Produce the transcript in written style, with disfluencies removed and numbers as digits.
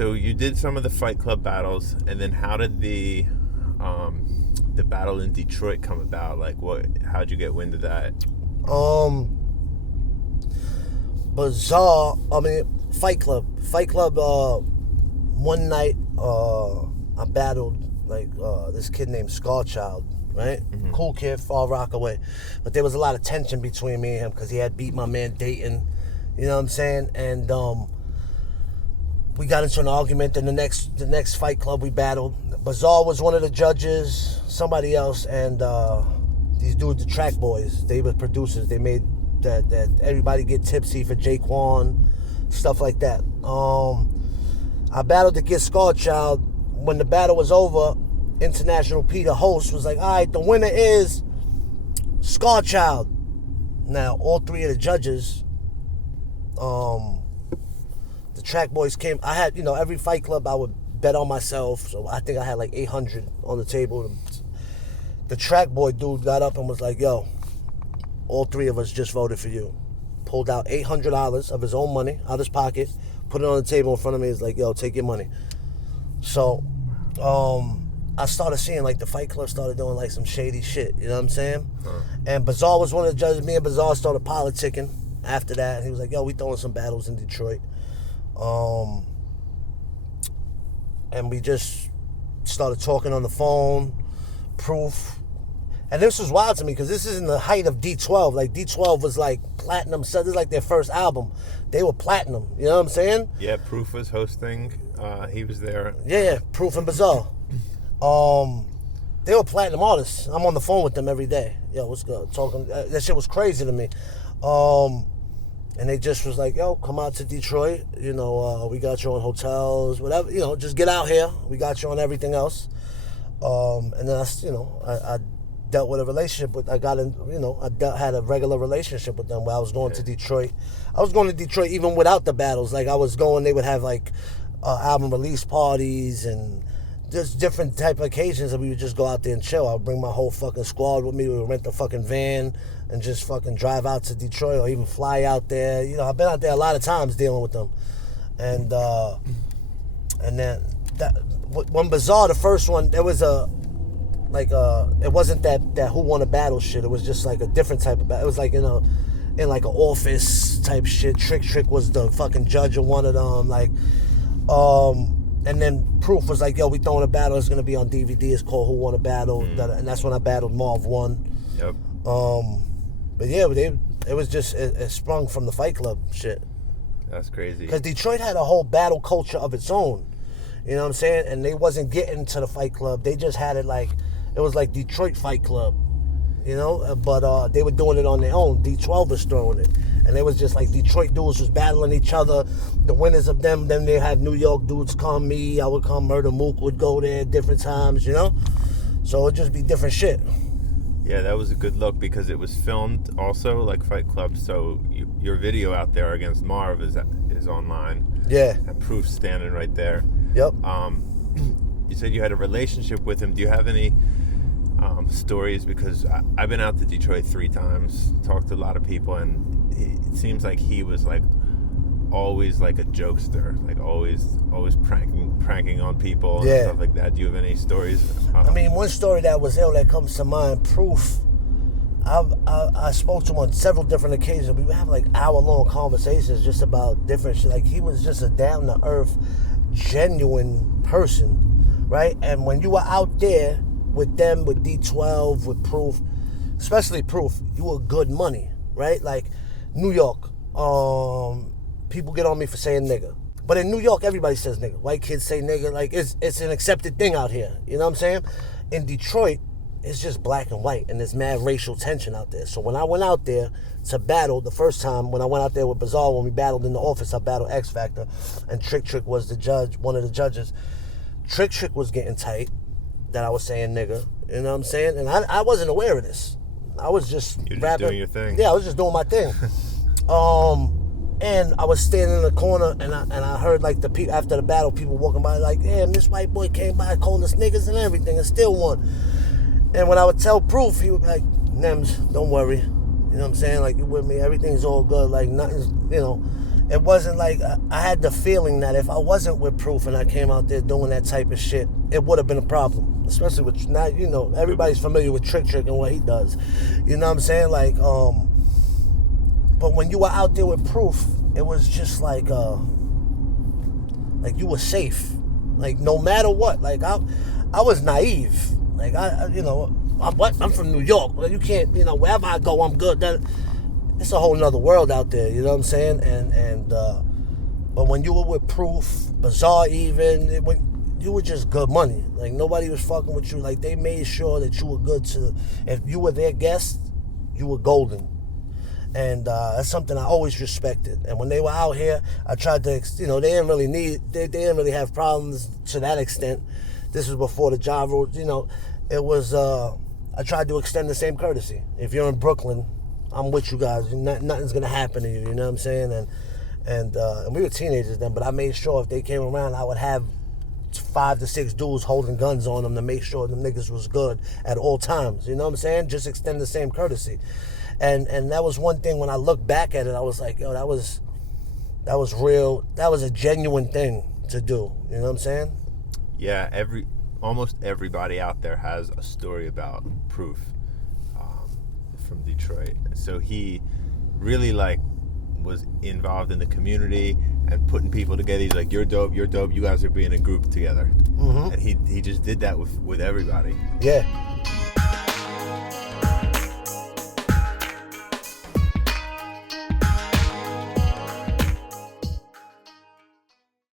So you did some of the Fight Club battles, and then how did the battle in Detroit come about? Like, how'd you get wind of that? Bizarre. I mean, Fight Club. One night, I battled this kid named Scarchild, right? Mm-hmm. Cool kid, Far Rockaway. But there was a lot of tension between me and him because he had beat my man Dayton. You know what I'm saying? And we got into an argument. And the next Fight Club we battled, Bizarre was one of the judges, somebody else, and these dudes, the Track Boys, they were producers. They made that everybody get tipsy for Jaquan, stuff like that. I battled against Scarchild. When the battle was over, International P, the host, was like, all right, the winner is Scarchild. Now, all three of the judges, the Track Boys came. I had, every Fight Club I would bet on myself, so I think I had like 800 on the table. The Track Boy dude got up and was like, yo, all three of us just voted for you. Pulled out $800 of his own money out of his pocket, put it on the table in front of me. He's like, yo, take your money. So, I started seeing like the Fight Club started doing like some shady shit, you know what I'm saying? And Bizarre was one of the judges. Me and Bizarre started politicking after that. He was like, yo, we throwing some battles in Detroit. And we just started talking on the phone, Proof. And this was wild to me because this is in the height of D12. Like, D12 was like platinum. So this is like their first album. They were platinum. You know what I'm saying? Yeah, Proof was hosting. He was there. Yeah, Proof and Bizarre. They were platinum artists. I'm on the phone with them every day. Yo, what's good? Talking. That shit was crazy to me. And they just was like, yo, come out to Detroit. We got you on hotels, whatever. Just get out here. We got you on everything else. And then I dealt with a relationship with. I had a regular relationship with them where I was going to Detroit. I was going to Detroit even without the battles. Like I was going, they would have like album release parties and just different type of occasions, and we would just go out there and chill. I would bring my whole fucking squad with me. We would rent a fucking van and just fucking drive out to Detroit or even fly out there. I've been out there a lot of times dealing with them. And then when Bizarre, the first one, there was it wasn't that who won a battle shit. It was just like a different type of battle. It was like in like an office type shit. Trick was the fucking judge of one of them. And then Proof was like, yo, we throwing a battle. It's going to be on DVD. It's called Who Won a Battle. And that's when I battled Marv 1. Yep. But yeah, it was just, it sprung from the Fight Club shit. That's crazy. Because Detroit had a whole battle culture of its own. You know what I'm saying? And they wasn't getting to the Fight Club. They just had it like, it was like Detroit Fight Club. But they were doing it on their own. D12 was throwing it. And it was just like Detroit dudes was battling each other. The winners of them, then they had New York dudes come, me, I would come, Murder Mook would go there at different times, So it'd just be different shit. Yeah, that was a good look because it was filmed also like Fight Club. So your video out there against Marv is online. Yeah. And Proof standing right there. Yep. You said you had a relationship with him. Do you have any stories? Because I've been out to Detroit 3 times, talked to a lot of people, and it seems like he was like always like a jokester, like always pranking on people and stuff like that. Do you have any stories? I mean, one story that was ill that comes to mind, Proof. I spoke to him on several different occasions. We would have like hour-long conversations just about different shit. Like he was just a down-to-earth, genuine person, right? And when you were out there with them, with D12, with Proof, especially Proof, you were good money, right? Like New York, people get on me for saying nigga. But in New York, everybody says nigga. White kids say nigga. Like, it's an accepted thing out here. You know what I'm saying? In Detroit, it's just black and white, and there's mad racial tension out there. So when I went out there to battle, the first time, when I went out there with Bizarre, when we battled in the office, I battled X Factor, and Trick was the judge, one of the judges. Trick was getting tight that I was saying nigga. You know what I'm saying? And I wasn't aware of this. I was just rapping. Doing your thing. Yeah, I was just doing my thing. And I was standing in the corner, and I heard like the people after the battle, people walking by like, damn, this white boy came by, called us niggas and everything, and still won. And when I would tell Proof, he would be like, Nems, don't worry. You know what I'm saying? Like, you with me, everything's all good. Like, nothing's, it wasn't like I had the feeling that if I wasn't with Proof and I came out there doing that type of shit, it would have been a problem. Especially with now, you know, everybody's familiar with Trick and what he does. You know what I'm saying? Like, but when you were out there with Proof, it was just like you were safe. Like no matter what. Like I was naive. Like I'm from New York. You can't, you know, wherever I go, I'm good. It's a whole nother world out there. You know what I'm saying? But when you were with Proof, Bizarre, even you were just good money. Like nobody was fucking with you. Like they made sure that you were good to. If you were their guest, you were golden. And that's something I always respected. And when they were out here, I tried to, you know, they didn't really have problems to that extent. This was before the job rule, you know. It was, I tried to extend the same courtesy. If you're in Brooklyn, I'm with you guys. Nothing's gonna happen to you, you know what I'm saying? And we were teenagers then, but I made sure if they came around, I would have 5 to 6 dudes holding guns on them to make sure the niggas was good at all times. You know what I'm saying? Just extend the same courtesy. And that was one thing when I look back at it, I was like, yo, that was real. That was a genuine thing to do. You know what I'm saying? Yeah, almost everybody out there has a story about Proof from Detroit. So he really was involved in the community and putting people together. He's like, you're dope, you guys are being a group together. Mm-hmm. And he just did that with everybody. Yeah.